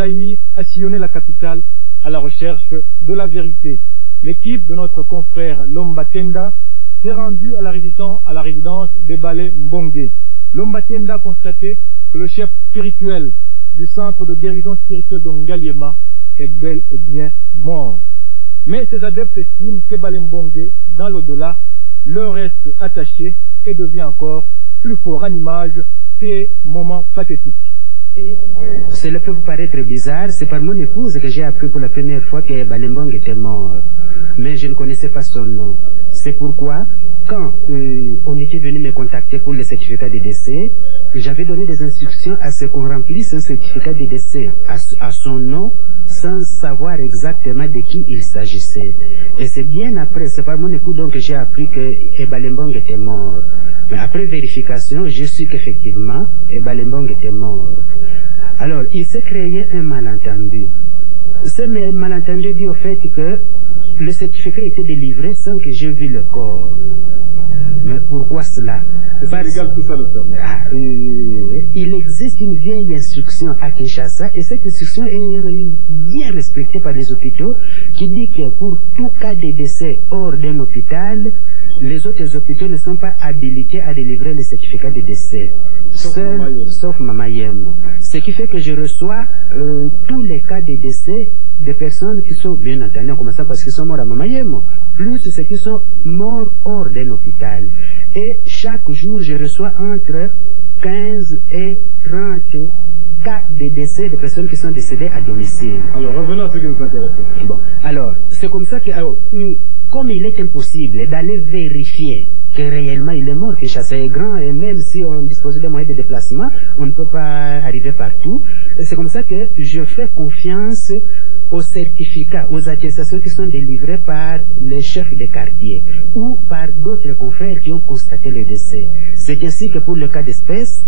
Zaïre a sillonné la capitale à la recherche de la vérité. L'équipe de notre confrère Lombatenda s'est rendue à la résidence d'Ebale Mbongue. Lombatenda a constaté que le chef spirituel du centre de guérison spirituelle de Ngaliema est bel et bien mort. Mais ces adeptes estiment qu'Ebale Mbongue, dans l'au-delà, leur reste attaché et devient encore plus fort en image ces moments pathétiques. Cela peut vous paraître bizarre, c'est par mon épouse que j'ai appris pour la première fois que Balembong était mort. Mais je ne connaissais pas son nom. C'est pourquoi, quand on était venu me contacter pour le certificat de décès, j'avais donné des instructions à ce qu'on remplisse un certificat de décès à son nom, sans savoir exactement de qui il s'agissait. Et c'est bien après, c'est par mon époux donc que j'ai appris que Balembong était mort. Mais après vérification, je suis qu'effectivement, Balembong était mort. Alors, il s'est créé un malentendu. Ce malentendu dit au fait que le certificat était délivré sans que j'ai vu le corps. Mais pourquoi cela? Il existe une vieille instruction à Kinshasa et cette instruction est bien respectée par les hôpitaux qui dit que pour tout cas de décès hors d'un hôpital, les autres hôpitaux ne sont pas habilités à délivrer le certificat de décès. Sauf Mamayem. Ce qui fait que je reçois tous les cas de décès de personnes qui sont bien entendues comme ça parce qu'ils sont morts à Mamayem, plus ceux qui sont morts hors d'un hôpital. Et chaque jour, je reçois entre 15 et 30 cas de décès de personnes qui sont décédées à domicile. Alors, revenons à ce qui nous intéresse. Bon, alors, c'est comme ça que, comme il est impossible d'aller vérifier que réellement il est mort, que Kinshasa est grand, et même si on dispose de moyens de déplacement, on ne peut pas arriver partout. C'est comme ça que je fais confiance aux certificats, aux attestations qui sont délivrées par les chefs de quartier ou par d'autres confrères qui ont constaté le décès. C'est ainsi que pour le cas d'espèce,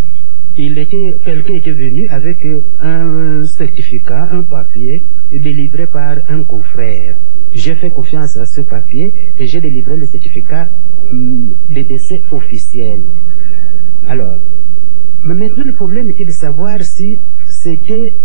quelqu'un était venu avec un certificat, un papier délivré par un confrère. J'ai fait confiance à ce papier et j'ai délivré le certificat de décès officiel. Alors, mais maintenant le problème était de savoir si c'était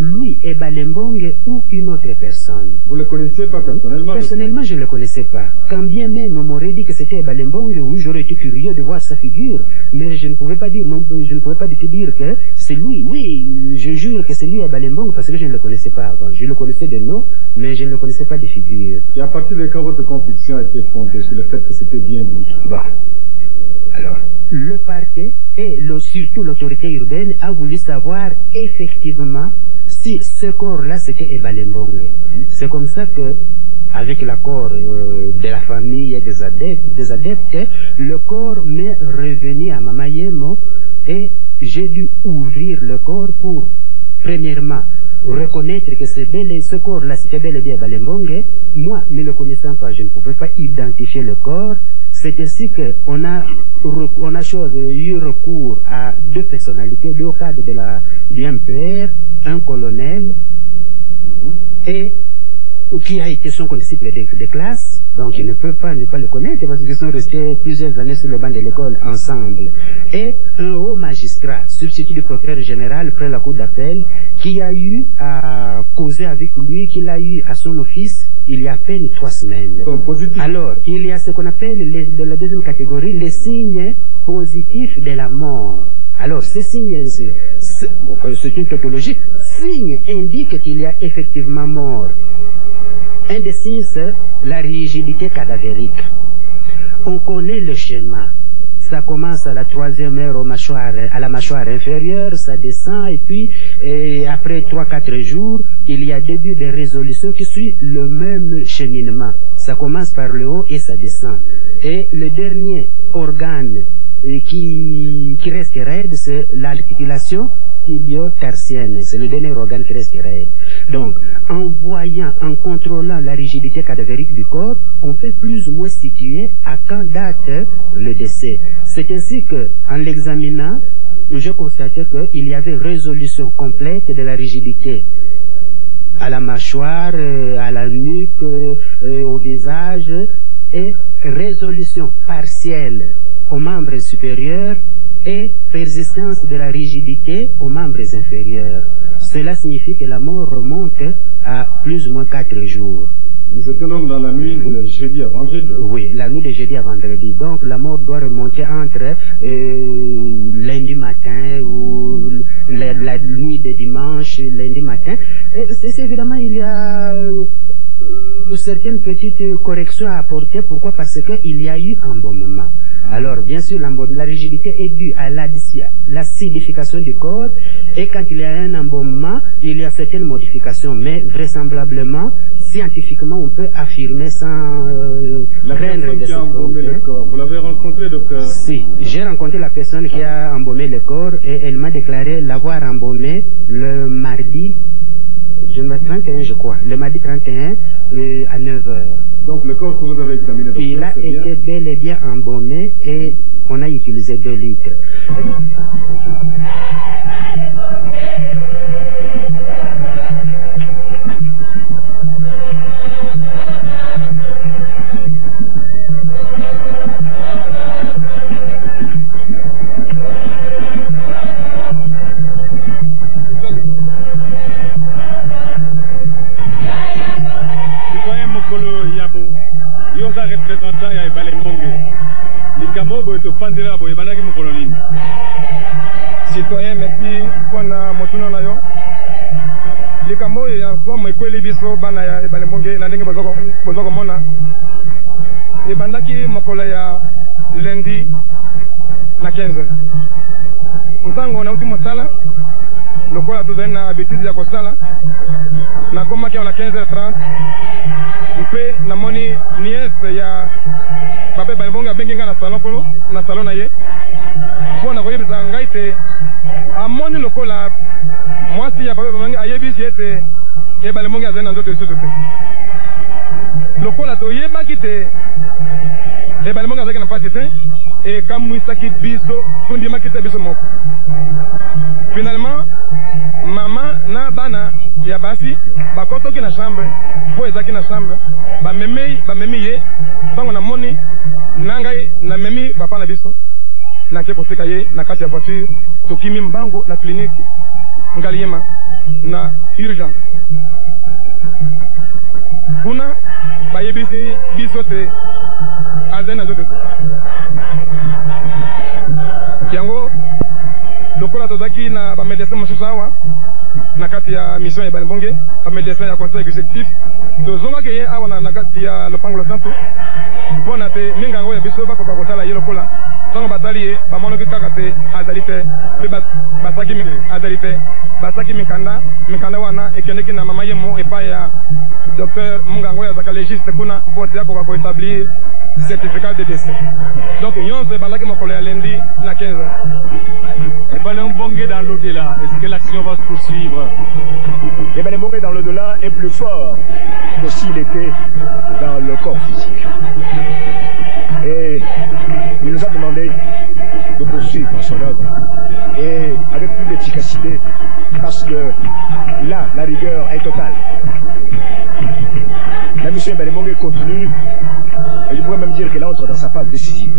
lui et Balembong ou une autre personne. Vous ne le connaissez pas personnellement? Personnellement, je ne le connaissais pas. Quand bien même on m'aurait dit que c'était Balembong, oui, j'aurais été curieux de voir sa figure, mais je ne pouvais pas dire, non, je ne pouvais pas du tout dire que c'est lui. Oui, je jure que c'est lui et Balembong parce que je ne le connaissais pas avant. Je le connaissais de nom, mais je ne le connaissais pas de figure. Et à partir de quand votre conviction a été fondée sur le fait que c'était bien lui? Bon. Alors, le parquet et surtout l'autorité urbaine a voulu savoir effectivement si ce corps-là c'était Ebalembong. C'est comme ça que, avec l'accord de la famille et des adeptes, le corps m'est revenu à Mamayemo et j'ai dû ouvrir le corps pour, premièrement, reconnaître que ce corps-là c'était bel et bien Balembong. Moi, ne le connaissant pas, je ne pouvais pas identifier le corps. C'est ainsi qu'on a eu recours à deux personnalités, deux cadres du MPR, un colonel et qui a été son condisciple de classe, donc il ne peut pas ne pas le connaître parce qu'ils sont restés plusieurs années sur le banc de l'école ensemble, et un haut magistrat, substitut du procureur général près la cour d'appel, qui a eu à causer avec lui, qu'il a eu à son office il y a à peine 3 semaines. Alors, il y a ce qu'on appelle de la deuxième catégorie les signes positifs de la mort. Alors, ces signes, c'est une tautologie, signes indiquent qu'il y a effectivement mort. Un des signes, c'est la rigidité cadavérique. On connaît le schéma. Ça commence à la 3e heure à la mâchoire inférieure, ça descend et puis après 3-4 jours, il y a début de résolution qui suit le même cheminement. Ça commence par le haut et ça descend. Et le dernier organe qui reste raide, c'est l'articulation tibio-tarsienne. C'est le dernier organe qui reste raide. Donc, en contrôlant la rigidité cadavérique du corps, on peut plus ou moins situer à quand date le décès. C'est ainsi que, en l'examinant, je constatais qu'il y avait résolution complète de la rigidité à la mâchoire, à la nuque, au visage, et résolution partielle aux membres supérieurs et persistance de la rigidité aux membres inférieurs. Cela signifie que la mort remonte à plus ou moins 4 jours. Nous étions donc dans la nuit de jeudi à vendredi. Oui, la nuit de jeudi à vendredi. Donc la mort doit remonter entre lundi matin ou la nuit de dimanche, lundi matin. C'est évidemment, il y a certaines petites corrections à apporter. Pourquoi? Parce qu'il y a eu embaumement. Alors, bien sûr, la rigidité est due à l'acidification du corps, et quand il y a un embaumement, il y a certaines modifications, mais vraisemblablement, scientifiquement, on peut affirmer sans craindre de qui a embaumé le corps. Vous l'avez rencontré, docteur? Si, j'ai rencontré la personne qui a embaumé le corps, et elle m'a déclaré l'avoir embaumé le mardi 31, je crois, le mardi 31 à 9h. Donc le corps que vous avez examiné, docteur, il a été bel et bien embaumé et on a utilisé 2 litres. représentant ya Ebale Mbonge. Likambo boye to fandela boye banaki mokolo nini. Citoyen, merci pour na motuno na yo. Likambo ya swa mwekweli biso bana ya Ebale Mbonge na ndenge bozoko mona. Ebandaki mokolo ya lundi na 15. Ntango na uti mosala lokola tozali na habitude ya kosala nakomaki na 15h30 mpe namoni niese ya papa Ebale Mbonge abengi nga na salon kolo na salon na ye mpo na koyebisa ngai te amoni lokola mwasi ya papa Ebale Mbonge ayebisi ete Ebale Mbonge azali na nzoto lisusu te lokola toyebaki te Ebale Mbonge azalaki na mpasi te ekamwisaki biso tondimaki te biso moko. Finalement mama na bana ya basi bakotoki na chambre po ezaki na chambre bamemi ye ntango namoni na ngai namemi papa na biso nake kotika ye na kati ya voiture tokimi mbango na clinique Ngaliema na urgence kuna bayebisi biso te azali na nzoto te yango lokola tozaki na bamedecin mosusu awa na kati ya mission ya Ebale Mbonge bamedecin ya conseil exécutif tozongaki ye awa na kati ya lopango lo santo mpo na te mingango ya biso bakoka kotala ye lokola ntango batali ye bamonaki kaka te azali te mpe azali te basaki mikanda wana ekendeki na mama ye mo epai ya docteur mungango oyo azalaka légiste kuna mpo te akoka koétablir certificat de décès. Donc nyonso ebandaki mokolo ya lundi na 15h. Ebale Mbonge dans l'au-delà, est-ce que l'action va se poursuivre? Ebale Mbonge dans l'au-delà est plus fort que s'il était dans le corps physique. Et il nous a demandé de poursuivre son œuvre et avec plus d'efficacité parce que là, la rigueur est totale. La mission Ebale Mbonge continue et je pourrais même dire qu'elle entre dans sa phase décisive.